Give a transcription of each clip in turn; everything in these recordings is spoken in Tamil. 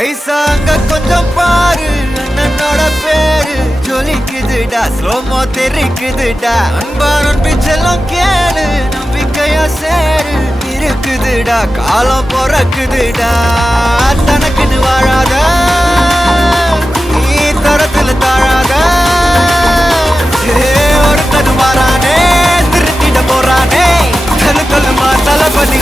ஐசாங்க கொஞ்சம் பாரு அண்ணனோட பேரு ஜொலிக்குதுடா ஸ்லோமோ தெரிக்குதுடா அன்பானன் பிச்செல்லாம் கேளு நம்பிக்கையா சேரு இருக்குதுடா காலம் பொறக்குதுடா தனக்குன்னு வாழாத நீ தரத்துல தாழாத ஒருத்தனு மாறானே திருத்திட போறானே தலுக்கலுமா தளபதி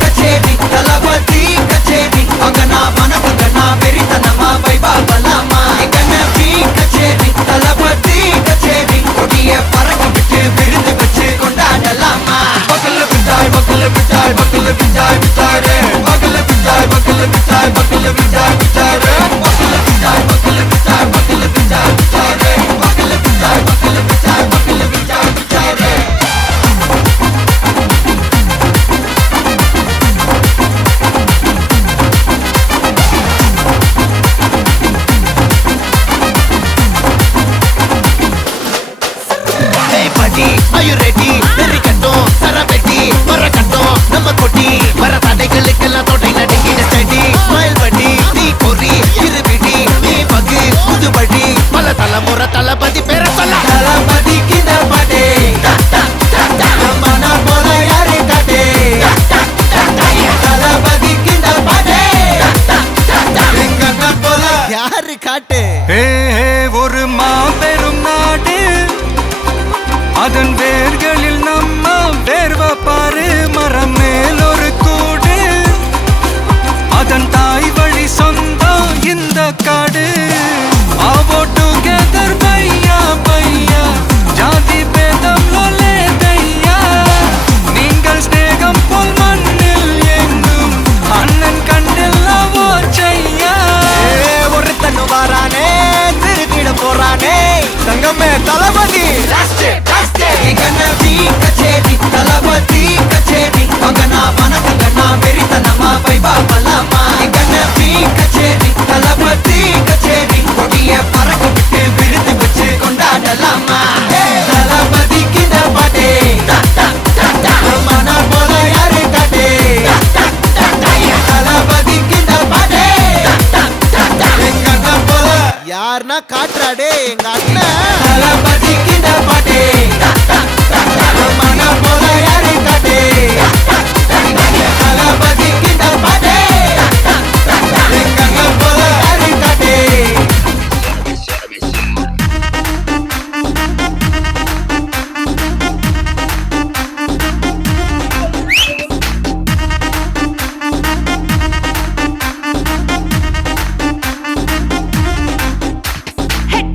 கச்சேரி தளபதி கச்சேரி அங்கனா மனசுங்கனா வெறித்தனமா வைபா பலாமா கண்ணபி கச்சேரி தளபதி கச்சேரி கொடிய பறக்க விட்டு விருந்து வச்சு கொண்டாடலாமா பக்கல்ல விட்டாய் பக்கல்ல விட்டாய் பக்கல்ல விட்டாய் விட்டாரே பக்கல்ல விட்டாய் பக்கல்ல விட்டாய் பக்கல்ல விட்டாய் விட்டாரே பக்கல்ல விட்டாய் பக்கல்ல விட்டாய் பக்கல்ல விட்டாய் விட்டாரே பக்கல்ல விட்டாய் பக்கல்ல விட்டாய் பக்கல்ல விட்டாய் விட்டாரே Are you ready? Very கட்டும் சரவெட்டி வர கட்டும் நம்ம கொட்டி வர தடைகளுக்கெல்லாம் தொட்டை நடுங்கிட ஸ்டடி ஸ்மைல் பண்ணி நீ பொறி இருபிடி நீ பகு புதுபடி பல தலைமுறை தளபதி பேர சொல்ல தளபதி கிந்த பாட்டே மன போல யாரு காட்டே தளபதி கிந்த பாட்டே எங்க போல யாரு காட்டே ஒரு மாபெரும் நாடு அதன் வேர்களில் நம்ம வேர்வ பாரு மரம் மேல் ஒரு கூடு அதன் தாய் வழி சொந்தம் இந்த காடு ஆவோ டுகெதர் பையா பையா ஜாதி பேதம் லோலே தையா நீங்கள் ஸ்நேகம் போல் மண்ணில் எங்கும் அண்ணன் கண்ணில் அவோ செய்யா ஒருத்தனு வாரானே திருத்திட போறானே தங்கமே தளபதி கண்ணபி கச்சேரி தளபதி கச்சேரி அங்கனா மனசுங்கனா வெறித்தனமா வைபா பலாமா கண்ணபி கச்சேரி தளபதி கச்சேரி கொடிய பறக்க விட்டு விருந்து வச்சு கொண்டாடலாமா தளபதி கிந்த பாட்டே மன போல யாரு காட்டே தளபதி கிந்த பாட்டே எங்க அண்ணன் போல யாருன்னா காட்டுறாடே எங்க அண்ணன் தளபதி கிந்த பாட்டே மன போல யாரு காட்டே தளபதி கிந்த பாட்டே எங்க அண்ணன் போல யாரு காட்டே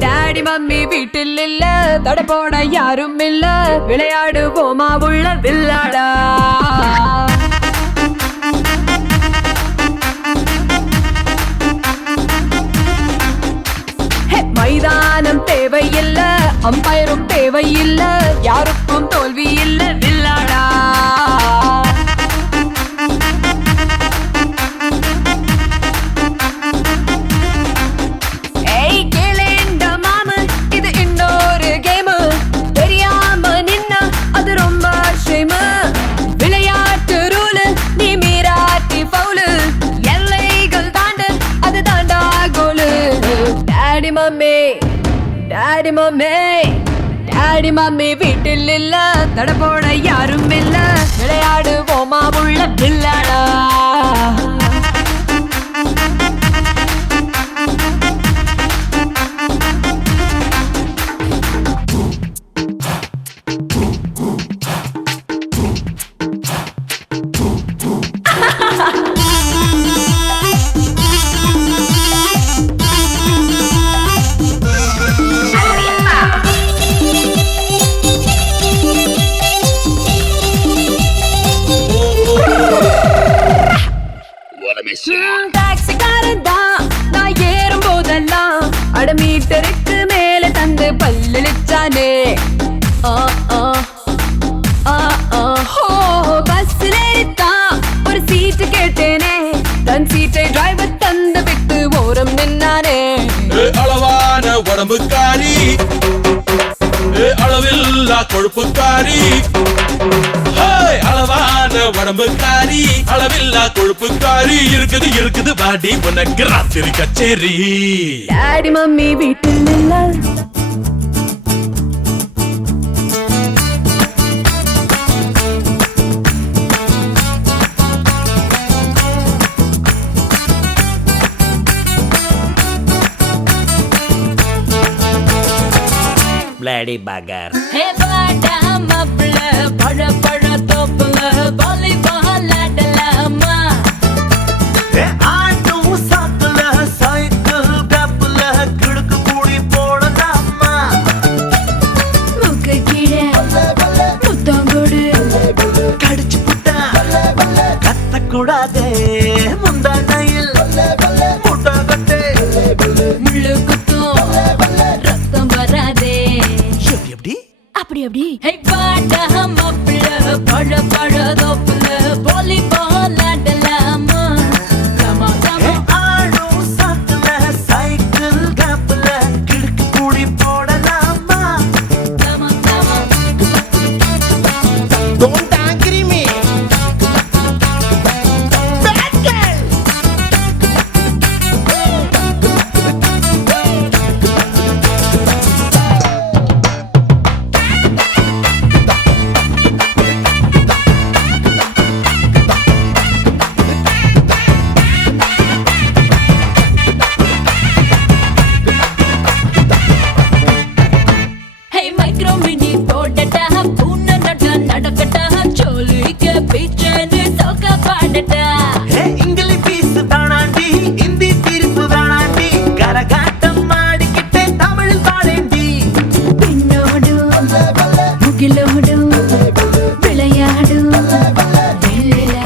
டாடி மம்மி வீட்டில் இல்ல தடை போட யாரும் இல்ல விளையாடுவோமா உள்ள வில்லாடா மைதானம் தேவையில்ல அம்பயரும் தேவையில்ல யாருக்கும் தோல்வி இல்ல வில்லாடா விளையாட்டு ரூல் நீ மீராட்டி பவுலு எல்லைகள் தாண்டு அது தாண்டா கோலு daddy mummy daddy mummy daddy mummy வீட்டில் இல்ல தடை போட யாரும் இல்ல விளையாடுவோமா உள்ள வில்லாடா டாக்ஸிக்காரன் தான் நான் ஏறும் போதெல்லாம் அடமீட்டருக்கு மேல தந்து பல்லிச்சானே பஸ்ல ஏறித்தான் ஒரு சீட்டு கேட்டேனே தன் சீட்டை டிரைவர் தந்து விட்டு ஓரம் நின்னானே அளவான உடம்புக்காரி அளவில்லா கொழுப்புக்காரி அளவான உடம்புக்காரி அளவில்லா கொழுப்புக்காரி இருக்குது இருக்குது பாடி உனக்கு ராத்திரி கச்சேரி டாடி மம்மி வீட்டில் இல்ல Bloody bugger. Hey, bada mapla, bada bada topla, volleyball adalama. ஆட்டும் சாக்குல சைக்கிள் கப்புல கிடுக்கு கூடி போடலாமா முக்கு கீழே முத்தங்கோடு கடிச்சு புட்டா கத்தக்கூடாதே முந்தானையில் முட்டா கட்டே முள்ளு குத்தும் ரத்தம் வராதே எப்படி அப்படி அப்படி ஹே பாடா மப்ள பட பட தோப்புல வாலிபால் ஆடலாமா கமா கமா ஆடும் சாக்குல சைக்கிள் கப்புல கிடுக்கு கூடி போடலாமா கமா கமா Don't angry me. Bad girl. Hey micro mini போடடா பூன நட நடக்கடா சோலிக்க பீச்சனு சோக பாடடா இங்கிலீஷ் பீஸ் தானாண்டி ஹிந்தி தீர்ப்பு தானாண்டி கரகாட்டம் மாடிக்கிட்டே தமிழ் பாடேண்டி பின்னோடு முகிலோடு விளையாடு வெள்ளிலா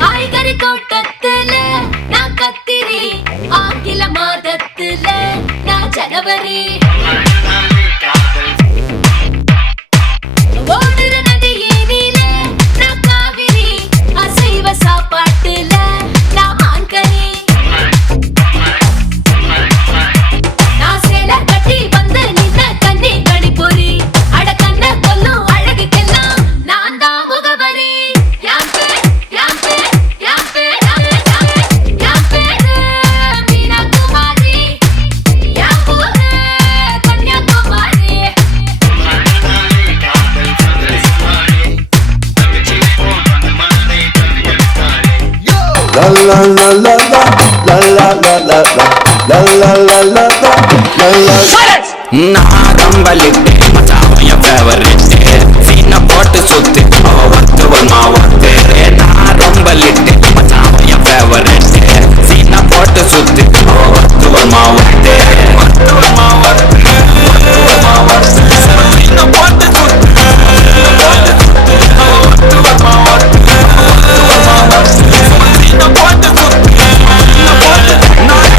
காய்கறி தோட்டத்துல நான் கத்திரி ஆங்கில மாதத்துல நான் ஜனவரி ஓடுற நதியினில நான் காவிரி அசைவ சாப்பாட்டுல நான் மான்கறி நான் சேலை கட்டி வந்து நின்ன கண்ணி கணிப்பொறி அட கண்ண கொல்லும் அழகுக்கெல்லாம் நான் தான் முகவரி Meenakumari Kanyakumari La la la la la la la la la la la la la la la. நான் கம்பலிட்டு மச்சான் என் ஃபேவரட் சீனை போட்டு சுத்து அவ ஒத்து வருமா ஒத்து நான் ரொம்ப லிட்டு மச்சான் என் ஃபேவரட் சீனை போட்டு சுத்து அவ ஒத்து வருமா ஒத்து ஒத்து வருமா ஒத்து வருமா ஒத்து சீனை போட்டு சுத்து அவ ஒத்து வருமா ஒத்து வருமா ஒத்து சீனை போட்டு சுத்து நான்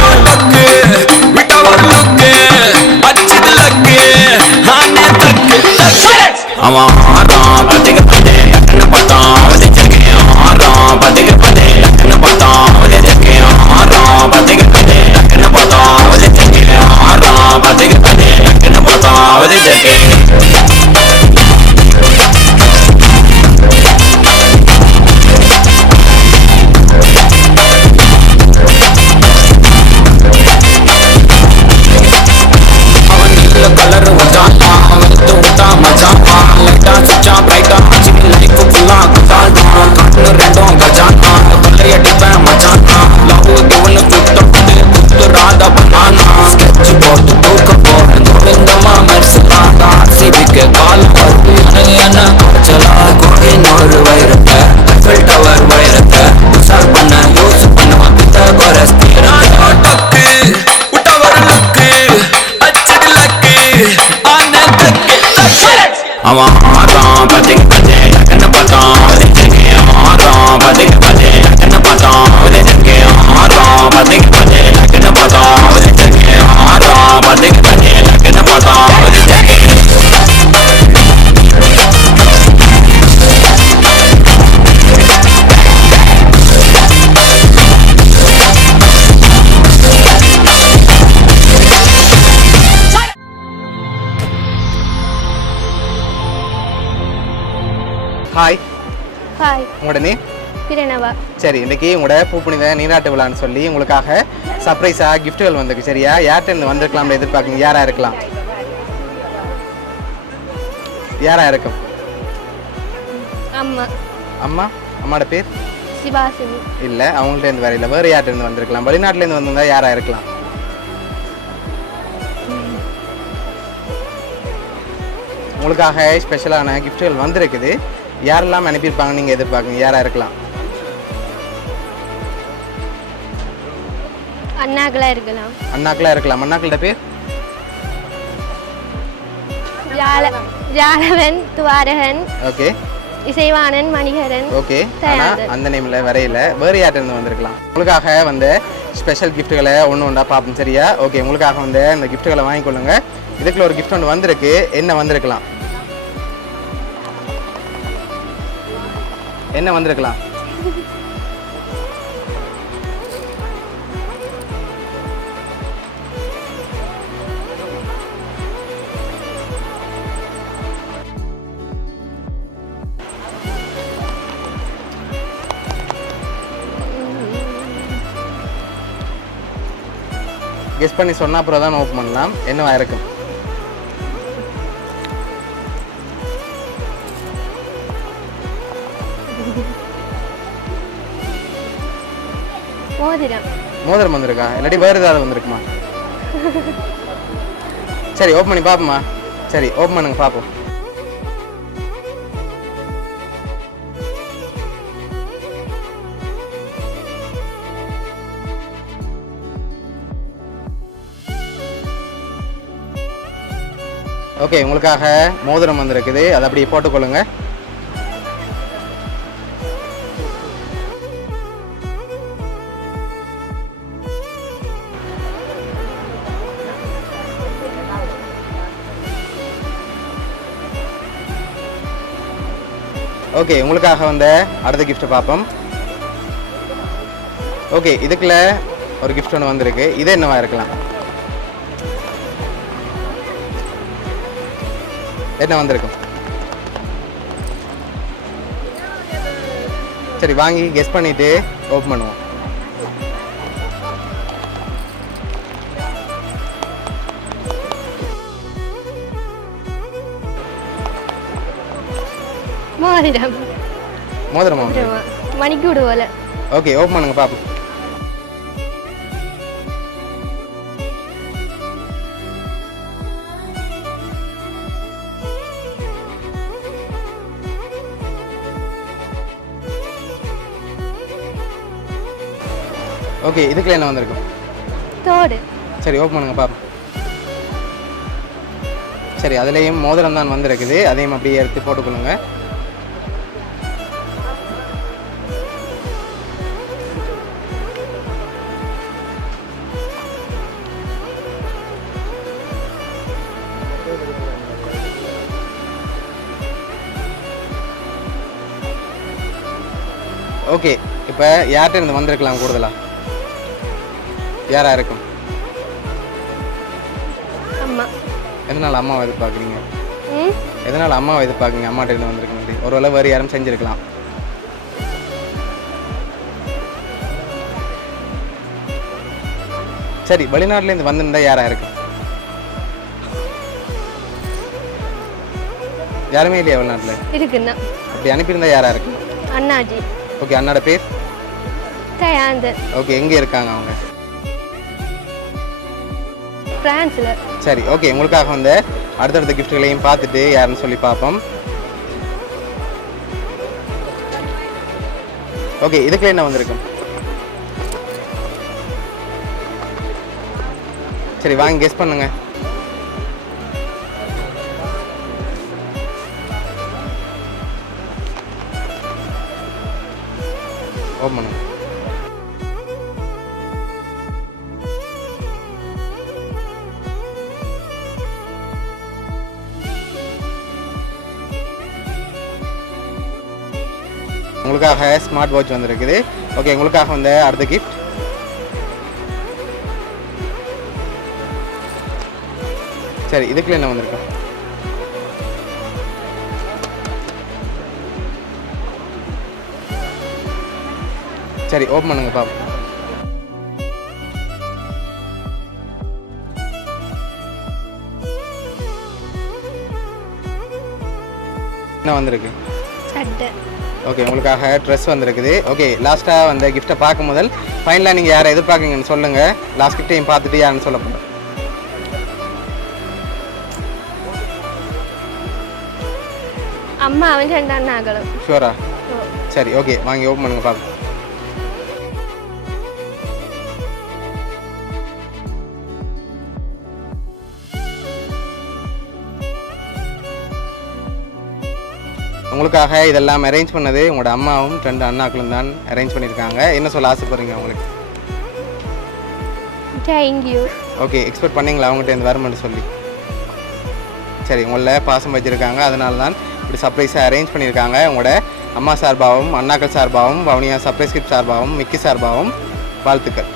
ஹாய், ஹாய், உங்களோட நேம்? பிரணவா. சரி, இன்னைக்கு உங்களோட பூப்புனித நீராட்டு விழான்னு சொல்லி உங்களுக்காக சர்ப்ரைஸாக கிஃப்ட்டுகள் வந்திருக்கு. சரியா? யார்கிட்ட வந்திருக்கலாம்னு எதிர்பார்க்குங்க? யாராக இருக்கலாம்? யாராக இருக்கும்? அம்மா. அம்மா? அம்மாவோட பேர்? சிவாசினி. இல்லை, அவங்கள்ட்ட வரையில வேறு யார்கிட்ட வந்திருக்கலாம்? வெளிநாட்டிலேருந்து வந்திருந்தா யாராக இருக்கலாம்? உங்களுக்காக ஸ்பெஷலான கிஃப்ட்டுகள் வந்திருக்குது. யாரெல்லாம் அனுப்பியிருப்பாங்க நீங்கள் எதிர்பார்க்குங்க? யாராக இருக்கலாம்? அண்ணாக்களா இருக்கலாம். அண்ணாக்களாக இருக்கலாம். அண்ணாக்களோட பேர்? ஜாலவன், துவாரகன், ஓகே, இசைவாணன், மணிகரன். ஓகே. ஆனால் அந்த நேமில் வரையில வேறு யார்கிட்ட வந்திருக்கலாம்? உங்களுக்காக வந்த ஸ்பெஷல் கிஃப்ட்டுகளை ஒன்று ஒன்றா பார்ப்போம். சரியா? ஓகே, உங்களுக்காக வந்த இந்த கிஃப்ட்டுகளை வாங்கிக்கொள்ளுங்க. இதுக்குள்ள ஒரு கிஃப்ட் ஒன்று வந்திருக்கு. என்ன வந்திருக்கலாம்? என்ன வந்திருக்கலாம்? கெஸ் பண்ணி சொன்னா அப்புறம் தான் ஓப்பன் பண்ணலாம். என்னவா இருக்கும்? மோதிரம். மோதிரம் வந்திருக்கா? இல்லாட்டி வேறு ஏதாவது வந்திருக்குமா? சரி, ஓப்பன் பண்ணி பார்ப்போமா? சரி, ஓப்பன் பண்ணுங்க பார்ப்போம். ஓகே, உங்களுக்காக மோதிரம் வந்திருக்குது. அதை அப்படியே போட்டுக்கொள்ளுங்க. ஓகே, உங்களுக்காக வந்த அடுத்த கிஃப்ட் பார்ப்போம். ஓகே, இதுக்குள்ள ஒரு கிஃப்ட் ஒன்று வந்திருக்கு. இது என்னவா இருக்கலாம்? என்ன வந்திருக்கும்? சரி, வாங்கி கெஸ் பண்ணிட்டு ஓப்பன் பண்ணுவோம். மோதிரம். மோதிரமா? மணிக்கூடு போல. ஓகே, ஓப்பன் பண்ணுங்க பாப்போம். ஓகே, இதுக்குள்ள என்ன வந்திருக்கும்? தோடு. சரி, ஓப்பன் பண்ணுங்க பாப்போம். சரி, அதுலேயும் மோதிரம் தான் வந்திருக்குது. அதையும் அப்படியே எடுத்து போட்டுக்கொள்ளுங்க. ஓகே, இப்போ யார்கிட்ட இருந்து வந்திருக்கலாம் கூடுதலா? யாரா இருக்கும்? அம்மா. எதனால அம்மாவை எதிர்பார்க்குறீங்க? எதனால அம்மாவை எதிர்பார்க்குறீங்க? அம்மாட்ட இருந்து வந்திருக்குங்க. ஒருவேளை வேறு யாரும் செஞ்சிருக்கலாம். சரி, வெளிநாட்டிலேருந்து வந்திருந்தா யாரா இருக்கும்? யாருமே இல்லையா வெளிநாட்டில்? இருக்குண்ணா. அப்படி அனுப்பியிருந்தா யாரா இருக்கும்? அண்ணாஜி. ஓகே, அண்ணாட பேர்? தயாந்தர். ஓகே, எங்கே இருக்காங்க அவங்க? பிரான்ஸ்ல. சரி, ஓகே, உங்களுக்காக வந்து அடுத்தடுத்த கிஃப்ட்களையும் பார்த்துட்டு யாருன்னு சொல்லி பார்ப்போம். ஓகே, இதுக்குள்ள என்ன வந்திருக்கும்? சரி, வாங்கி கெஸ் பண்ணுங்க. ஓப்பன் பண்ணுங்க. உங்களுக்காக ஸ்மார்ட் வாட்ச் வந்திருக்குது. ஓகே, உங்களுக்காக வந்து அடுத்த கிஃப்ட். சரி, இதுக்குள்ள என்ன வந்திருக்கு? சரி ஓப்பன் பண்ணுங்க பாப்போம். என்ன வந்திருக்கு? சட்டை. ஓகே உங்களுக்காக ட்ரெஸ் வந்திருக்குது. ஓகே லாஸ்ட்டாக வந்த கிஃப்ட்டை பார்க்கும் முதல் ஃபைனலாக நீங்கள் யாரை எதிர்பார்க்குங்கன்னு சொல்லுங்கள். லாஸ்ட் கிஃப்ட்டையும் பார்த்துட்டு யாருன்னு சொல்ல போகிறேன். அம்மா அவன் 2 அண்ணாக்களும். ஷூரா? சரி ஓகே வாங்கி ஓப்பன் பண்ணுங்க பார்ப்போம். உங்களுக்காக இதெல்லாம் அரேஞ்ச் பண்ணது உங்களோட அம்மாவும் 2 அண்ணாக்களும் தான் அரேஞ்ச் பண்ணியிருக்காங்க. என்ன சொல்ல ஆசைப்படுறீங்க உங்களுக்கு? தேங்க்யூ. ஓகே எக்ஸ்பெக்ட் பண்ணீங்களா அவங்ககிட்ட இந்த வருமெண்ட் சொல்லி? சரி உங்களை பாசம் வச்சுருக்காங்க, அதனால தான் இப்படி சர்ப்ரைஸாக அரேஞ்ச் பண்ணியிருக்காங்க. உங்களோட அம்மா சார்பாகவும் அண்ணாக்கள் சார்பாகவும் வவுனியா சர்ப்ரைஸ் கிஃப்ட் சார்பாகவும் மிக்கி சார்பாகவும் வாழ்த்துக்கள்.